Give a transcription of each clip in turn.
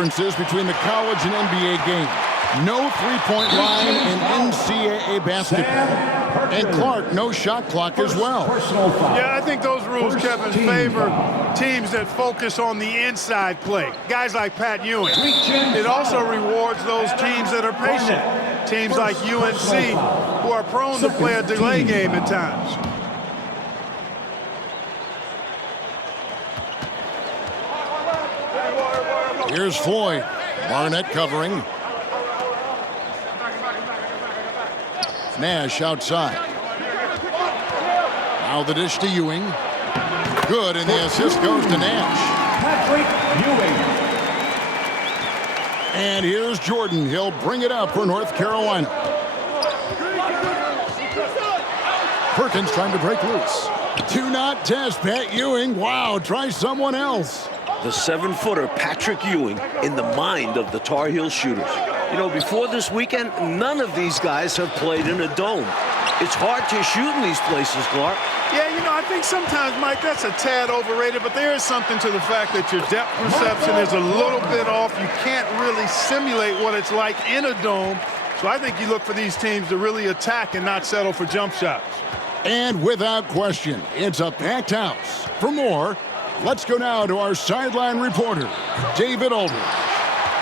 differences between the college and NBA game. No three-point line in NCAA basketball. And Clark, no shot clock as well. Yeah, I think those rules, Kevin, favor teams that focus on the inside play. Guys like Pat Ewing. It also rewards those teams that are patient. Teams like UNC who are prone to play a delay game at times. Here's Floyd. Barnett covering. Nash outside. Now the dish to Ewing. Good, and the assist goes to Nash. Patrick Ewing. And here's Jordan. He'll bring it up for North Carolina. Perkins trying to break loose. Do not test Pat Ewing. Wow, try someone else. The 7-footer Patrick Ewing in the mind of the Tar Heel shooters. You know, before this weekend, none of these guys have played in a dome. It's hard to shoot in these places, Clark. Yeah, you know, I think sometimes, Mike, that's a tad overrated, but there is something to the fact that your depth perception is a little bit off. You can't really simulate what it's like in a dome. So I think you look for these teams to really attack and not settle for jump shots. And without question, it's a packed house. For more, let's go now to our sideline reporter, David Aldridge.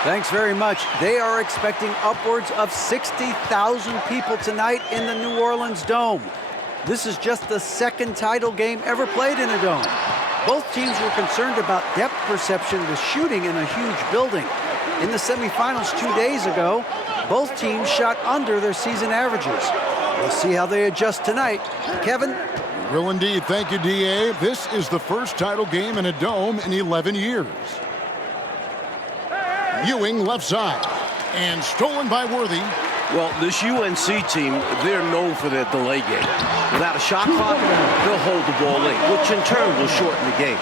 Thanks very much. They are expecting upwards of 60,000 people tonight in the New Orleans Dome. This is just the second title game ever played in a dome. Both teams were concerned about depth perception with shooting in a huge building. In the semifinals 2 days ago, both teams shot under their season averages. We'll see how they adjust tonight. Kevin? Will indeed. Thank you, D.A. This is the first title game in a dome in 11 years. Ewing left side. And stolen by Worthy. Well, this UNC team, they're known for their delay game. Without a shot clock, they'll hold the ball late, which in turn will shorten the games.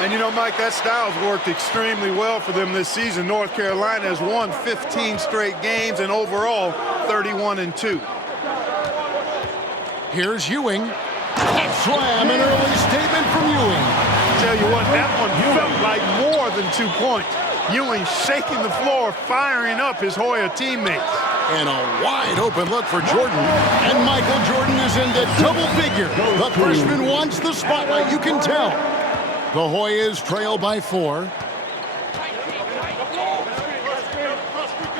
And you know, Mike, that style's worked extremely well for them this season. North Carolina has won 15 straight games and overall 31-2. Here's Ewing. Slam, an early statement from Ewing. Tell you what, that one felt like more than 2 points. Ewing shaking the floor, firing up his Hoya teammates. And a wide open look for Jordan. And Michael Jordan is into double figure. The freshman wants the spotlight, you can tell. The Hoyas trail by 4.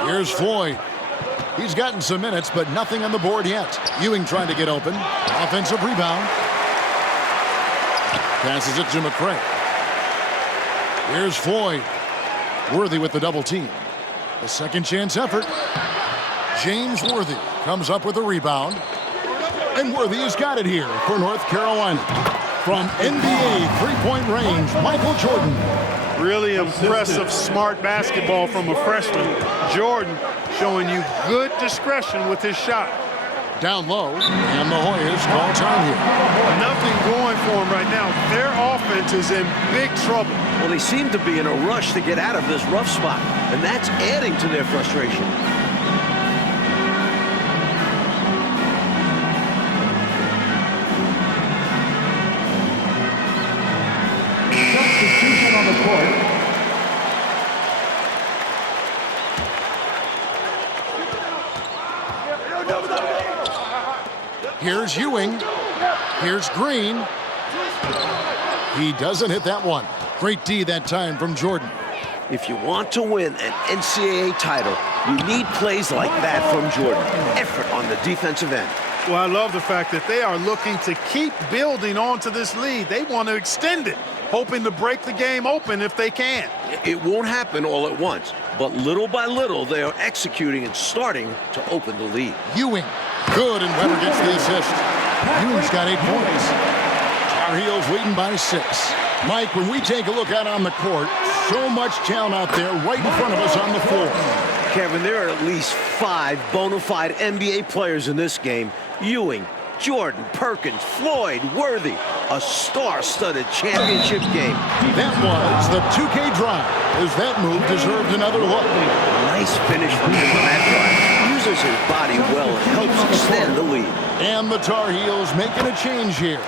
Here's Floyd. He's gotten some minutes, but nothing on the board yet. Ewing trying to get open. Offensive rebound. Passes it to McCray. Here's Floyd. Worthy with the double team. The second chance effort. James Worthy comes up with a rebound. And Worthy has got it here for North Carolina. From NBA three-point range, Michael Jordan. Really impressive, smart basketball from a freshman. Jordan showing you good discretion with his shot. Down low, and the Hoyas call time here. Nothing going for him right now. Their offense is in big trouble. Well, they seem to be in a rush to get out of this rough spot, and that's adding to their frustration. Substitution on the court. Here's Ewing. Here's Green. He doesn't hit that one. Great D that time from Jordan. If you want to win an NCAA title, you need plays like that from Jordan. Effort on the defensive end. Well, I love the fact that they are looking to keep building onto this lead. They want to extend it, hoping to break the game open if they can. It won't happen all at once, but little by little, they are executing and starting to open the lead. Ewing. Good, and Weber gets the assist. Ewing's got 8 points. Tar Heels leading by 6. Mike, when we take a look out on the court, so much talent out there right in front of us on the floor. Kevin, there are at least 5 bona fide NBA players in this game. Ewing, Jordan, Perkins, Floyd, Worthy. A star-studded championship game. That was the 2K drive, as that move deserved another look. Nice finish from him on that drive. Uses his body well and helps extend the lead. And the Tar Heels making a change here.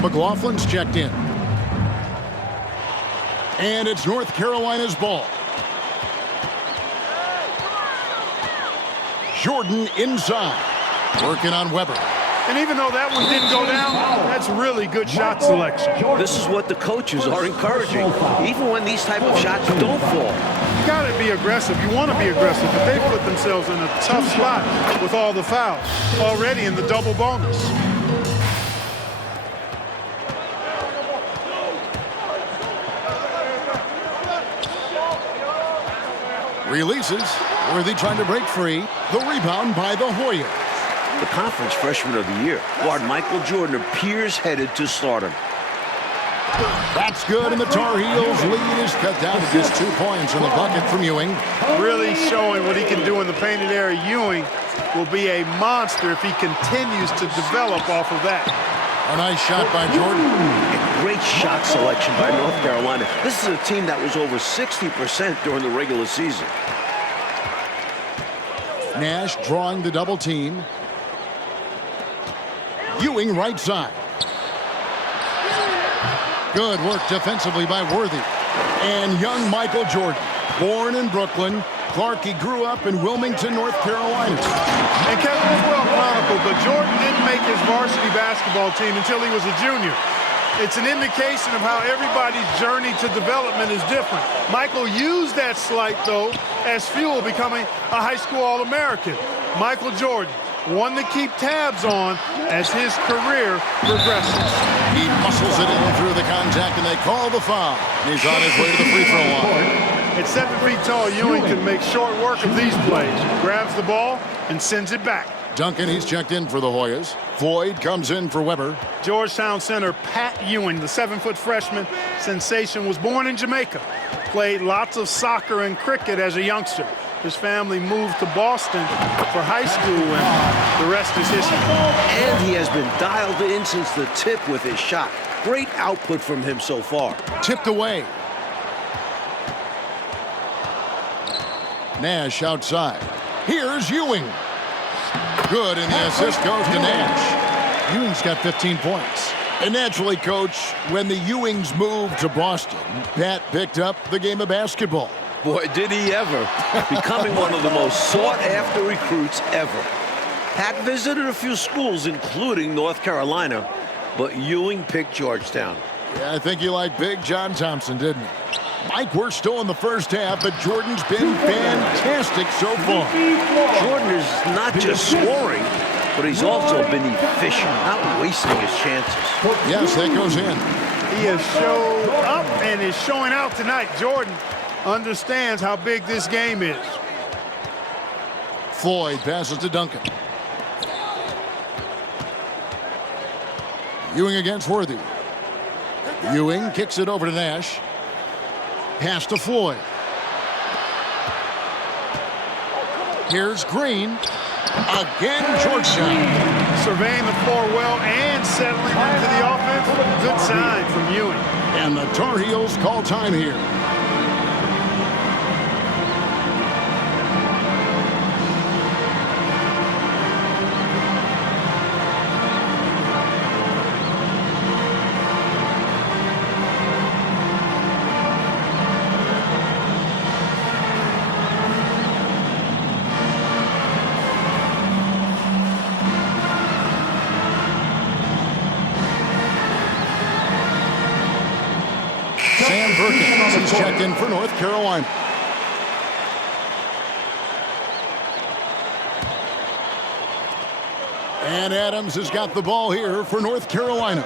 McLaughlin's checked in. And it's North Carolina's ball. Jordan inside. Working on Weber. And even though that one didn't go down, that's really good shot selection. This is what the coaches are encouraging, even when these type of shots don't fall. You got to be aggressive. You want to be aggressive, but they put themselves in a tough spot with all the fouls already in the double bonus. Releases. Worthy trying to break free. The rebound by the Hoyas. The conference freshman of the year, guard Michael Jordan, appears headed to stardom. That's good, and the Tar Heels lead is cut down to just 2 points in the bucket from Ewing. Really showing what he can do in the painted area. Ewing will be a monster if he continues to develop off of that. A nice shot by Jordan. A great shot selection by North Carolina. This is a team that was over 60% during the regular season. Nash drawing the double team. Ewing right side. Good work defensively by Worthy. And young Michael Jordan, born in Brooklyn. Clarkie grew up in Wilmington, North Carolina. And Kevin, it's well chronicled, but Jordan didn't make his varsity basketball team until he was a junior. It's an indication of how everybody's journey to development is different. Michael used that slight, though, as fuel, becoming a high school All-American. Michael Jordan, one to keep tabs on as his career progresses. He muscles it in through the contact, and they call the foul. He's on his way to the free throw line. At 7 feet tall, Ewing can make short work of these plays. Grabs the ball and sends it back. Duncan, he's checked in for the Hoyas. Floyd comes in for Weber. Georgetown center Pat Ewing, the 7-foot freshman sensation, was born in Jamaica. Played lots of soccer and cricket as a youngster. His family moved to Boston for high school, and the rest is history. And he has been dialed in since the tip with his shot. Great output from him so far. Tipped away. Nash outside. Here's Ewing. Good, and the assist goes to Nash. Ewing's got 15 points. And naturally, Coach, when the Ewings moved to Boston, Pat picked up the game of basketball. Boy, did he ever. Becoming one of the most sought-after recruits ever. Pat visited a few schools, including North Carolina, but Ewing picked Georgetown. Yeah, I think you liked Big John Thompson, didn't you? Mike, we're still in the first half, but Jordan's been fantastic so far. Jordan is not just scoring, but he's also been efficient, not wasting his chances. Yes, that goes in. He has showed up and is showing out tonight. Jordan understands how big this game is. Floyd passes to Duncan. Ewing against Worthy. Ewing kicks it over to Nash. Pass to Floyd. Here's Green. Again, Georgetown. Surveying the floor well and settling into the offense. Good sign from Ewing. And the Tar Heels call time here. Sam Perkins, he's checked in for North Carolina. And Adams has got the ball here for North Carolina.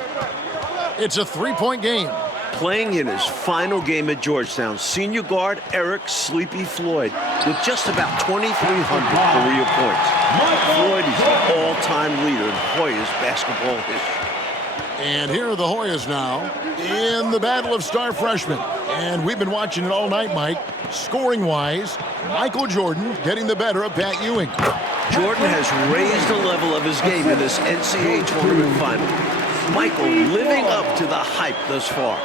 It's a three-point game. Playing in his final game at Georgetown, senior guard Eric Sleepy Floyd with just about 2,300 career points. Floyd is the all-time leader in Hoyas basketball history. And here are the Hoyas now in the battle of star freshmen. And we've been watching it all night, Mike. Scoring-wise, Michael Jordan getting the better of Pat Ewing. Jordan has raised the level of his game in this NCAA tournament final. Michael living up to the hype thus far.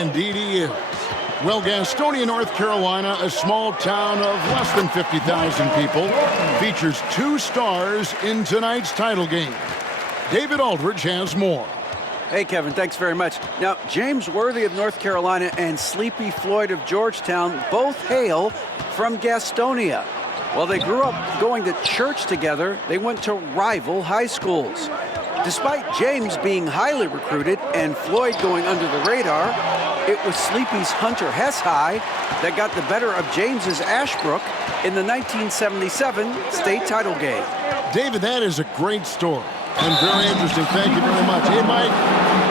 Indeed he is. Well, Gastonia, North Carolina, a small town of less than 50,000 people, features 2 stars in tonight's title game. David Aldridge has more. Hey, Kevin, thanks very much. Now, James Worthy of North Carolina and Sleepy Floyd of Georgetown both hail from Gastonia. While they grew up going to church together, they went to rival high schools. Despite James being highly recruited and Floyd going under the radar, it was Sleepy's Hunter Hess High that got the better of James's Ashbrook in the 1977 state title game. David, that is a great story and very interesting. Thank you very much. Hey, Mike,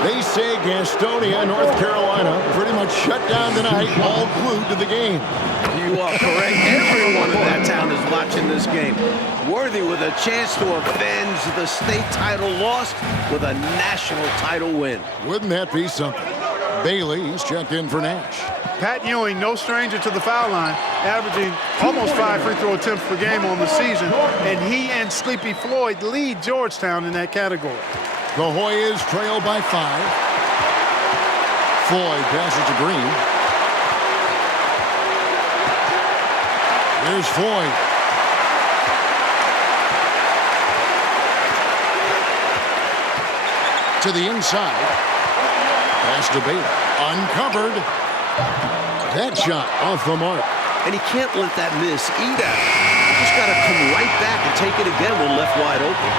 they say Gastonia, North Carolina, pretty much shut down tonight, all glued to the game. You are correct. Everyone in that town is watching this game. Worthy with a chance to avenge the state title loss with a national title win. Wouldn't that be something? Bailey, he's checked in for Nash. Pat Ewing, no stranger to the foul line, averaging almost 5 free throw attempts per game on the season, and he and Sleepy Floyd lead Georgetown in that category. The Hoyas trail by 5. Floyd passes to Green. Here's Floyd. To the inside. Pass to Bailey. Uncovered. That shot off the mark. And he can't let that miss either. Just got to come right back and take it again when left wide open.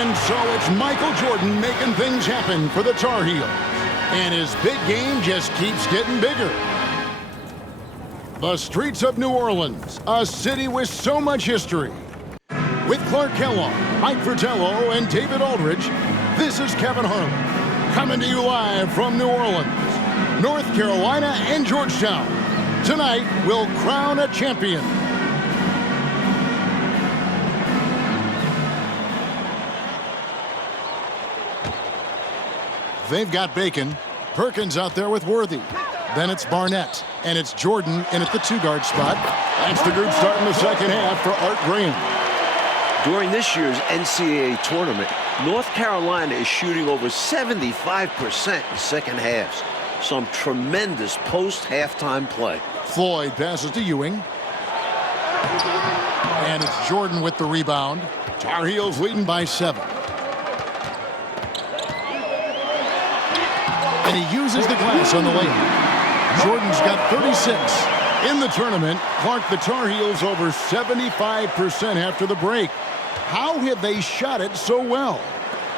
And so it's Michael Jordan making things happen for the Tar Heels. And his big game just keeps getting bigger. The streets of New Orleans, a city with so much history. With Clark Kellogg, Mike Fratello, and David Aldridge, this is Kevin Harlan, coming to you live from New Orleans, North Carolina, and Georgetown. Tonight, we'll crown a champion. They've got Bacon. Perkins out there with Worthy. Then it's Barnett. And it's Jordan in at the 2-guard spot. That's the group starting the second half for Art Graham. During this year's NCAA tournament, North Carolina is shooting over 75% in second halves. Some tremendous post-halftime play. Floyd passes to Ewing. And it's Jordan with the rebound. Tar Heels leading by 7. And he uses the glass on the layup. Jordan's got 36. In the tournament, Clark, the Tar Heels over 75% after the break. How have they shot it so well?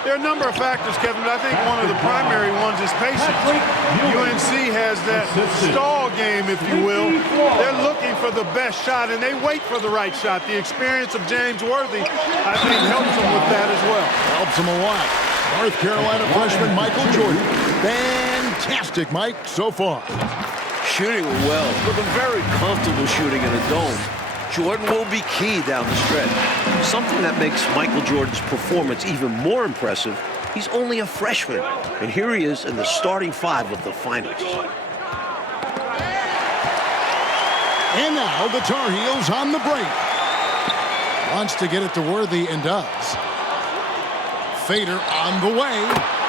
There are a number of factors, Kevin, but I think one of the primary ones is patience. UNC has that stall game, if you will. They're looking for the best shot, and they wait for the right shot. The experience of James Worthy, I think, helps them with that as well. Helps them a lot. North Carolina freshman Michael Jordan. Fantastic, Mike, so far. Shooting well, looking very comfortable shooting in a dome. Jordan will be key down the stretch. Something that makes Michael Jordan's performance even more impressive, he's only a freshman, and here he is in the starting 5 of the finals. And now the Tar Heels on the break. Wants to get it to Worthy and does. Fader on the way,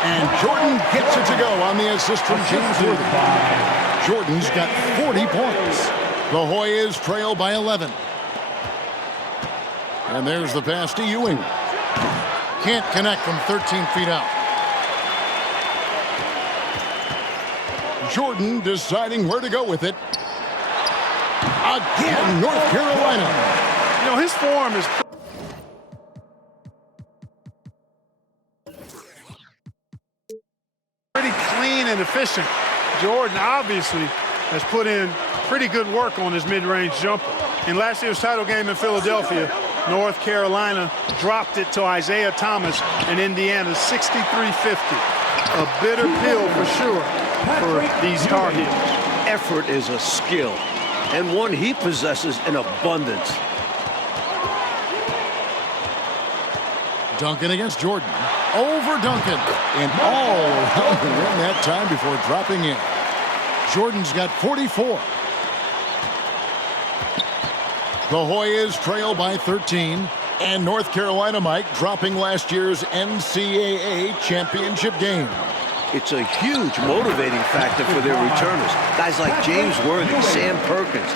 and Jordan gets it to go on the assist from James Worthy. Jordan's got 40 points. The Hoyas trail by 11. And there's the pass to Ewing. Can't connect from 13 feet out. Jordan deciding where to go with it. Again, North Carolina. You know, his form is pretty clean and efficient. Jordan obviously has put in pretty good work on his mid-range jumper. In last year's title game in Philadelphia, North Carolina dropped it to Isaiah Thomas and Indiana 63-50. A bitter pill for sure for these Tar Heels. Effort is a skill, and one he possesses in abundance. Duncan against Jordan. Over Duncan. And all around the rim that time before dropping in. Jordan's got 44. The Hoyas trail by 13. And North Carolina, Mike, dropping last year's NCAA championship game. It's a huge motivating factor for their returners. Guys like James Worthy, Sam Perkins.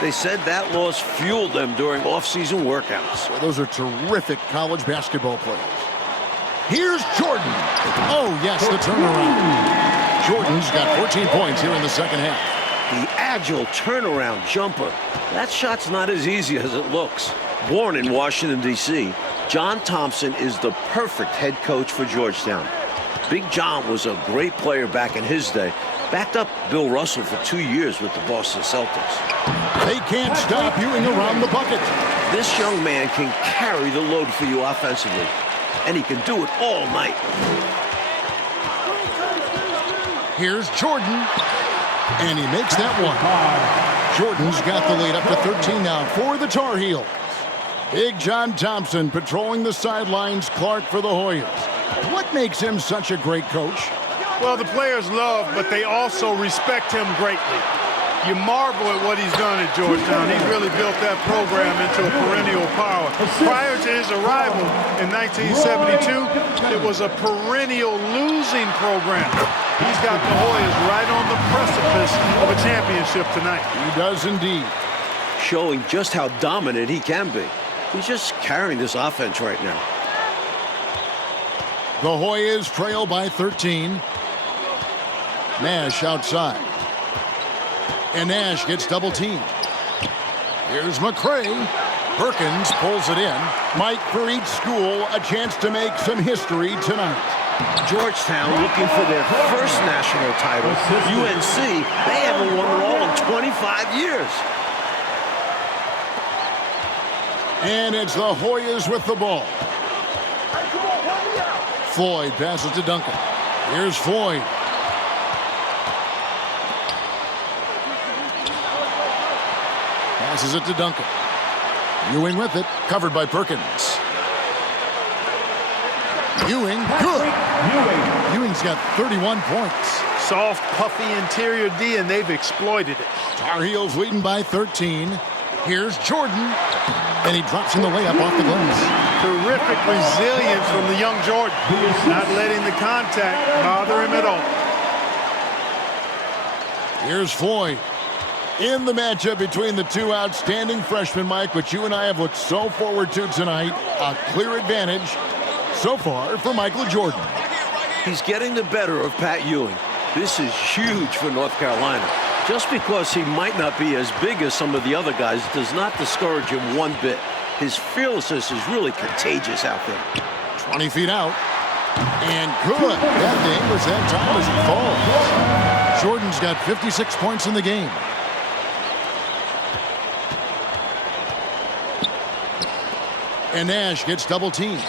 They said that loss fueled them during off-season workouts. Well, those are terrific college basketball players. Here's Jordan. Oh, yes, the turnaround. Jordan's got 14 points here in the second half. The agile turnaround jumper. That shot's not as easy as it looks. Born in Washington, D.C., John Thompson is the perfect head coach for Georgetown. Big John was a great player back in his day. Backed up Bill Russell for 2 years with the Boston Celtics. They can't stop Ewing around the bucket. This young man can carry the load for you offensively, and he can do it all night. Here's Jordan, and he makes that one. Jordan's got the lead up to 13 now for the Tar Heels. Big John Thompson patrolling the sidelines, Clark for the Hoyas. What makes him such a great coach? Well, the players love, but they also respect him greatly. You marvel at what he's done at Georgetown. He's really built that program into a perennial power. Prior to his arrival in 1972, it was a perennial losing program. He's got the Hoyas right on the precipice of a championship tonight. He does indeed. Showing just how dominant he can be. He's just carrying this offense right now. The Hoyas trail by 13. Nash outside. And Nash gets double teamed. Here's McCray. Perkins pulls it in. Mike, for each school, a chance to make some history tonight. Georgetown looking for their first national title. UNC, they haven't won it all in 25 years. And it's the Hoyas with the ball. Floyd passes to Duncan. Here's Floyd. Passes it to Duncan. Ewing with it, covered by Perkins. Ewing, good. Ewing's got 31 points. Soft, puffy interior D, and they've exploited it. Tar Heels leading by 13. Here's Jordan, and he drops in the layup off the glass. Terrific resilience from the young Jordan. Not letting the contact bother him at all. Here's Floyd. In the matchup between the two outstanding freshmen, Mike, which you and I have looked so forward to tonight, a clear advantage so far for Michael Jordan. He's getting the better of Pat Ewing. This is huge for North Carolina. Just because he might not be as big as some of the other guys does not discourage him one bit. His fearlessness is really contagious out there. 20 feet out. And good. That dangerous that time as he falls. Jordan's got 56 points in the game. And Nash gets double teamed.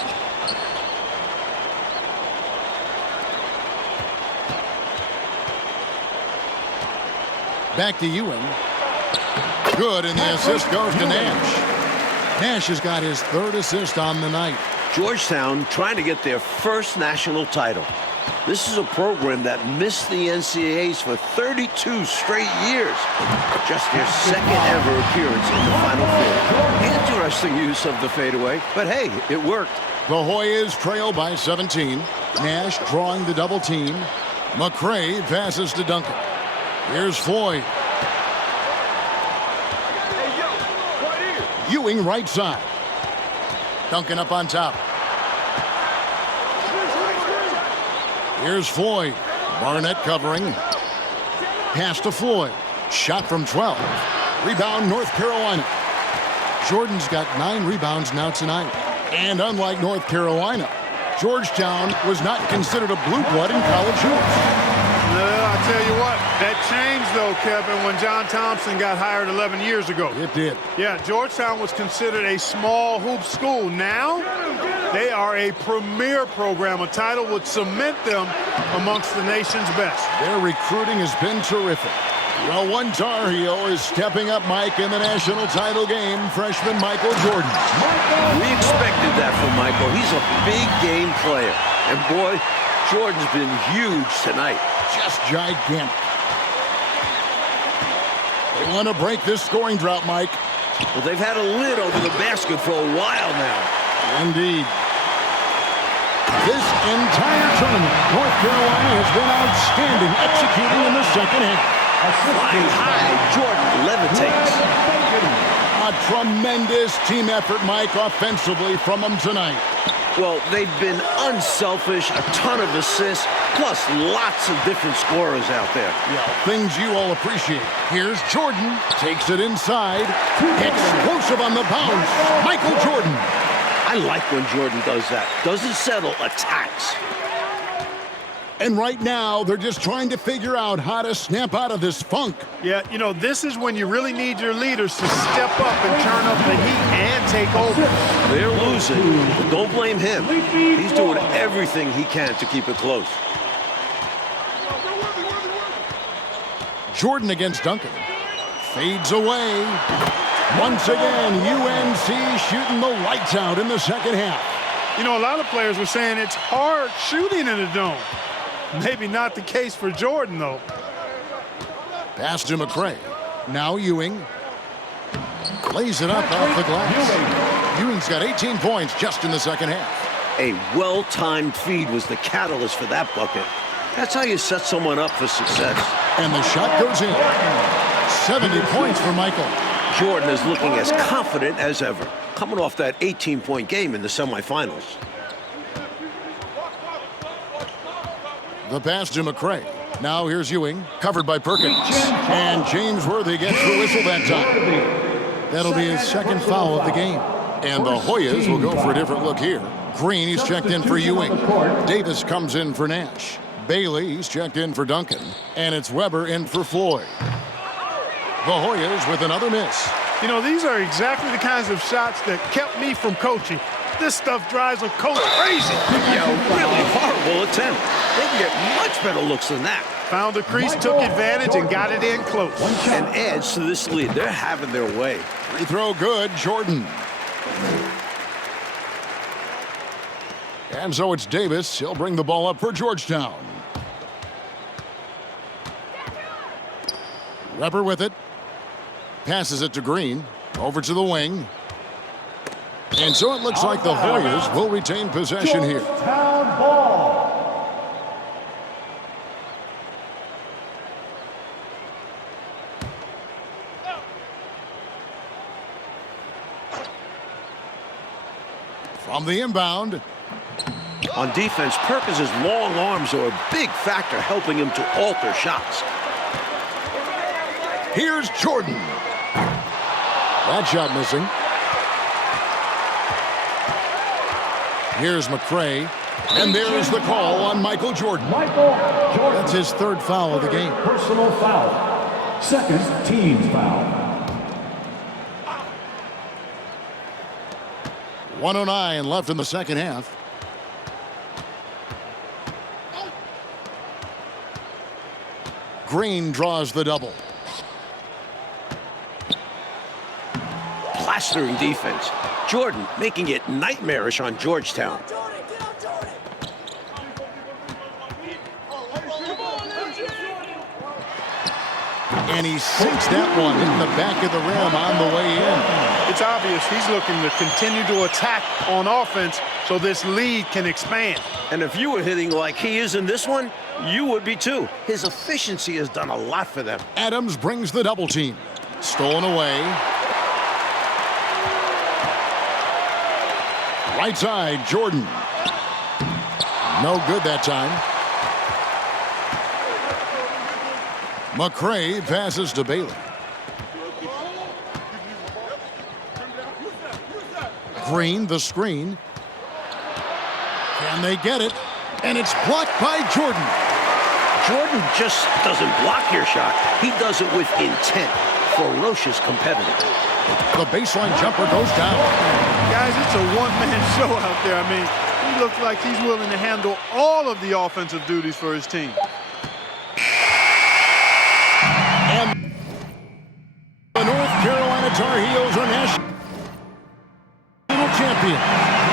Back to Ewing. Good, and the assist goes to Nash. Nash has got his third assist on the night. Georgetown trying to get their first national title. This is a program that missed the NCAAs for 32 straight years. Just their second ever appearance in the Final Four. Interesting use of the fadeaway, but hey, it worked. The Hoyas trail by 17. Nash drawing the double team. McCray passes to Duncan. Here's Floyd. Ewing right side. Duncan up on top. Here's Floyd. Barnett covering. Pass to Floyd. Shot from 12. Rebound, North Carolina. Jordan's got 9 rebounds now tonight. And unlike North Carolina, Georgetown was not considered a blue blood in college hoops. I tell you what, that changed, though, Kevin, when John Thompson got hired 11 years ago. It did. Yeah, Georgetown was considered a small hoop school. Now, they are a premier program. A title would cement them amongst the nation's best. Their recruiting has been terrific. Well, one Tar Heel is stepping up, Mike, in the national title game, freshman Michael Jordan. We expected that from Michael. He's a big game player. And, boy, Jordan's been huge tonight. Just gigantic. They want to break this scoring drought, Mike. Well, they've had a lid over the basket for a while now. Indeed. This entire tournament, North Carolina has been outstanding executing in the second half. Flying high, Jordan levitates. A tremendous team effort, Mike, offensively from them tonight. Well, they've been unselfish, a ton of assists, plus lots of different scorers out there. Yeah, things you all appreciate. Here's Jordan. Takes it inside. Explosive on the bounce. Michael Jordan. I like when Jordan does that. Doesn't settle, attacks. And right now, they're just trying to figure out how to snap out of this funk. Yeah, you know, this is when you really need your leaders to step up and turn up the heat and take over. They're losing, but don't blame him. He's doing everything he can to keep it close. Jordan against Duncan. Fades away. Once again, UNC shooting the lights out in the second half. You know, a lot of players were saying it's hard shooting in a dome. Maybe not the case for Jordan, though. Pass to McCray. Now Ewing. Lays it up off the glass. Ewing's got 18 points just in the second half. A well-timed feed was the catalyst for that bucket. That's how you set someone up for success. And the shot goes in. 70 points for Michael. Jordan is looking as confident as ever, coming off that 18-point game in the semifinals. The pass to McCray. Now here's Ewing, covered by Perkins. And James Worthy gets the whistle that time. That'll be his second foul of the game. And the Hoyas will go for a different look here. Green, he's checked in for Ewing. Davis comes in for Nash. Bailey, he's checked in for Duncan. And it's Weber in for Floyd. The Hoyas with another miss. You know, these are exactly the kinds of shots that kept me from coaching. This stuff drives a coach crazy. Yeah, really horrible attempt. They can get much better looks than that. Found the crease, took advantage, and got it in close. And adds to this lead. They're having their way. Free throw good, Jordan. And so it's Davis. He'll bring the ball up for Georgetown. Weber with it. Passes it to Green. Over to the wing. And so it looks like the Hoyas will retain possession here. Georgetown ball. From the inbound. On defense, Perkins' long arms are a big factor helping him to alter shots. Here's Jordan. That shot missing. Here's McCray. And there's the call on Michael Jordan. Michael Jordan. That's his third foul of the game. Personal foul. Second team foul. 1:09 left in the second half. Green draws the double. Plastering defense. Jordan making it nightmarish on Georgetown. And he sinks that one in the back of the rim on the way in. It's obvious he's looking to continue to attack on offense so this lead can expand. And if you were hitting like he is in this one, you would be too. His efficiency has done a lot for them. Adams brings the double team. Stolen away. Right side, Jordan. No good that time. McCray passes to Bailey. Green, the screen. Can they get it? And it's blocked by Jordan. Jordan just doesn't block your shot. He does it with intent. Ferocious competitor. The baseline jumper goes down. Guys, it's a one-man show out there. I mean, he looks like he's willing to handle all of the offensive duties for his team. And the North Carolina Tar Heels are national champions.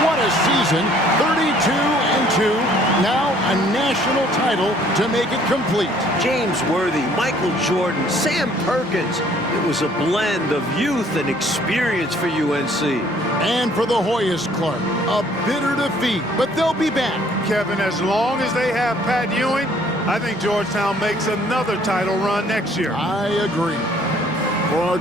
What a season. 32-2. Now a national title to make it complete. James Worthy, Michael Jordan, Sam Perkins. It was a blend of youth and experience for UNC. And for the Hoyas, Clark, a bitter defeat, but they'll be back. Kevin, as long as they have Pat Ewing, I think Georgetown makes another title run next year. I agree. For our